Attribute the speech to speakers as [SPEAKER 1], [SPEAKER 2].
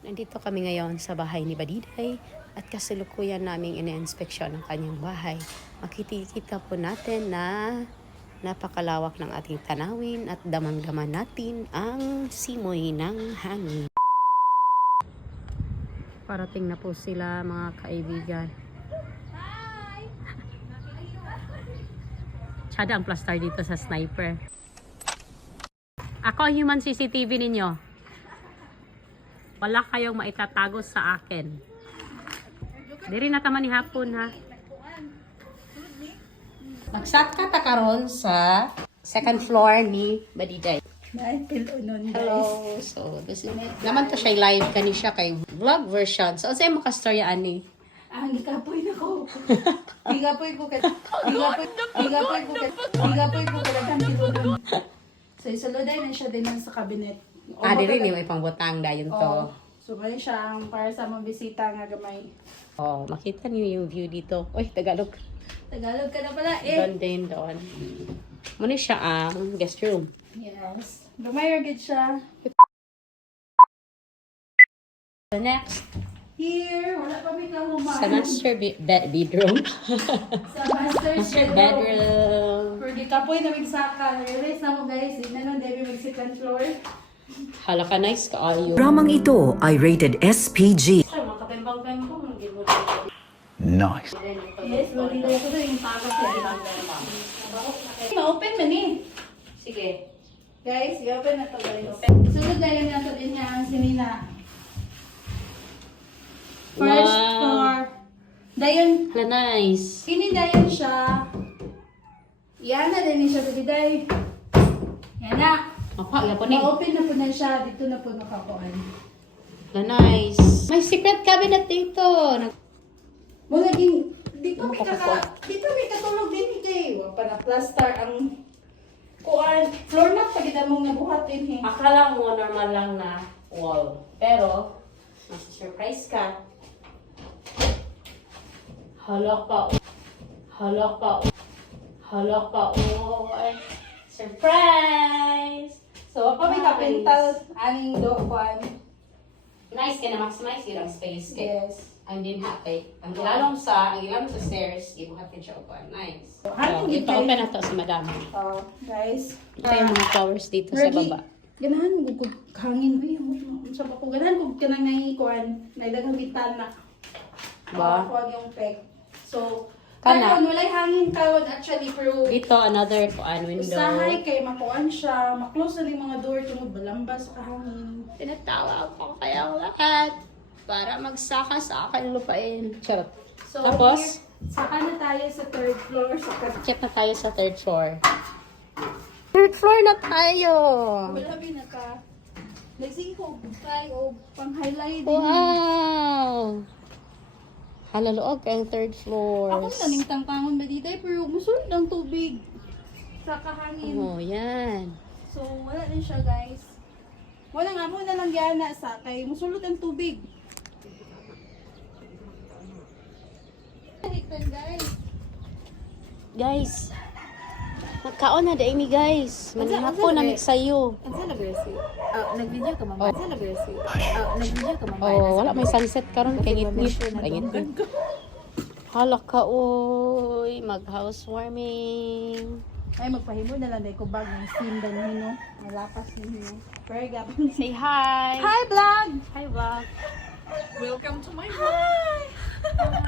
[SPEAKER 1] Nandito kami ngayon sa bahay ni Badiday at kasalukuyan naming ina-inspeksyon ng kanyang bahay. Makikita po natin na napakalawak ng ating tanawin at damang-daman natin ang simoy ng hangin. Parating na po sila mga kaibigan. Tsada ang plastar dito sa sniper. Ako ang human CCTV ninyo. Wala kayong maitatago sa akin. Diri na taman ni hapon ha. Magsat ka ta karon sa second floor ni Badiday. Hello. So, this is naman to siya live kani siya kay vlog version. So, say makastorya ani.
[SPEAKER 2] Gigapoy na ko. Gigapoy ko kadaghan kilo. So, isuluday na siya din sa cabinet.
[SPEAKER 1] Diri ni may pangbutang dayon to.
[SPEAKER 2] So, may siya ang para sa mga bisita nga gamay.
[SPEAKER 1] Oh, makita niyo yung view dito. Uy, Tagalog.
[SPEAKER 2] Tagalog ka na pala
[SPEAKER 1] Doon din doon. Muna siya ang guest room.
[SPEAKER 2] Yes. Gamay agad siya.
[SPEAKER 1] So next,
[SPEAKER 2] Here, wala pa may kahuman.
[SPEAKER 1] sa master bedroom.
[SPEAKER 2] Sa master
[SPEAKER 1] bedroom.
[SPEAKER 2] For gigapoy na migsaka. Realize na mo guys, hindi na nung Debbie mag-second floor.
[SPEAKER 1] Hala ka nice ka ayo.
[SPEAKER 3] Dramang ito ay rated SPG.
[SPEAKER 1] Ay, makapembang-pembang.
[SPEAKER 3] Nice.
[SPEAKER 2] Yes, wali na ito yung tagas siya. Ma-open man eh.
[SPEAKER 1] Sige.
[SPEAKER 2] Guys, i-open na ito guys. Sunod na yun natin din niya ang sinina. First
[SPEAKER 1] Wow.
[SPEAKER 2] floor. Dayon,
[SPEAKER 1] Hala nice.
[SPEAKER 2] ini dayon siya. Yan na din siya sa diday. Yan na.
[SPEAKER 1] Apa, yan po ni.
[SPEAKER 2] Ma-open na po na siya. Dito na po nakakuan.
[SPEAKER 1] Hala nice. May secret cabinet dito.
[SPEAKER 2] Mula naging, dito may
[SPEAKER 1] Makapasok.
[SPEAKER 2] dito may katulog din kay. Wa pa na plaster ang kuan. Floor mat pagid mong nabuhat din eh.
[SPEAKER 1] Akala mo normal lang na wall. Pero, nasa-surprise ka. Hala ka. Hala ka. Hala ka. Oy. Surprise!
[SPEAKER 2] So, pa may kapintal aning do kuan.
[SPEAKER 1] Nice ka na maximize yung space kay.
[SPEAKER 2] Yes.
[SPEAKER 1] Ang din happy. Ang ilalong sa stairs, ibuhatin siya upuan. Nice.
[SPEAKER 2] Hangin
[SPEAKER 1] So,
[SPEAKER 2] din
[SPEAKER 1] ito
[SPEAKER 2] kayo.
[SPEAKER 1] open na to si madam.
[SPEAKER 2] Guys.
[SPEAKER 1] Ito yung mga flowers dito sa baba.
[SPEAKER 2] Ganahan mo kung hangin ba yung sa bako. Ganahan kung kanang kuan. Naidagang bitana.
[SPEAKER 1] Ba?
[SPEAKER 2] Kuan yung peg. So,
[SPEAKER 1] Kana.
[SPEAKER 2] karon walay hangin karon actually pero
[SPEAKER 1] Dito, another window.
[SPEAKER 2] usahay kay makuan siya, maklose na yung mga door tungod balamba sa kahangin.
[SPEAKER 1] Tinatawag ko kayang lahat para magsaka sa akin lupain. Charot.
[SPEAKER 2] So,
[SPEAKER 1] Tapos?
[SPEAKER 2] here, saka na tayo sa third floor.
[SPEAKER 1] Check na tayo sa third floor. Third floor na tayo!
[SPEAKER 2] Wala binaka. Nagsige ko, try o pang-highlight din.
[SPEAKER 1] Wow! Halaloog ang third floor.
[SPEAKER 2] Ako taning tangkangon ba dito, pero musulod ang tubig sa kahangin.
[SPEAKER 1] Oh, yan.
[SPEAKER 2] So, wala din siya, guys. Wala nga mo na lang yana sa kay musulod ang tubig. Hiktan, guys.
[SPEAKER 1] Guys, magkaon na daimi guys. Manihapon na sayo.
[SPEAKER 2] Ansa na versi? Nag-video ka mama. Ansa na versi? Nag-video ka mama.
[SPEAKER 1] Oh, wala may sunset karon kay ngit-ngit. Ngit-ngit. Hala ka oy, mag-housewarming.
[SPEAKER 2] Ay, magpahimo na lang dahil ko bag ng steam dan hino. Malapas ni hino. Very gap.
[SPEAKER 1] Say hi.
[SPEAKER 2] Hi, vlog!
[SPEAKER 1] Hi vlog.
[SPEAKER 2] Welcome to my vlog!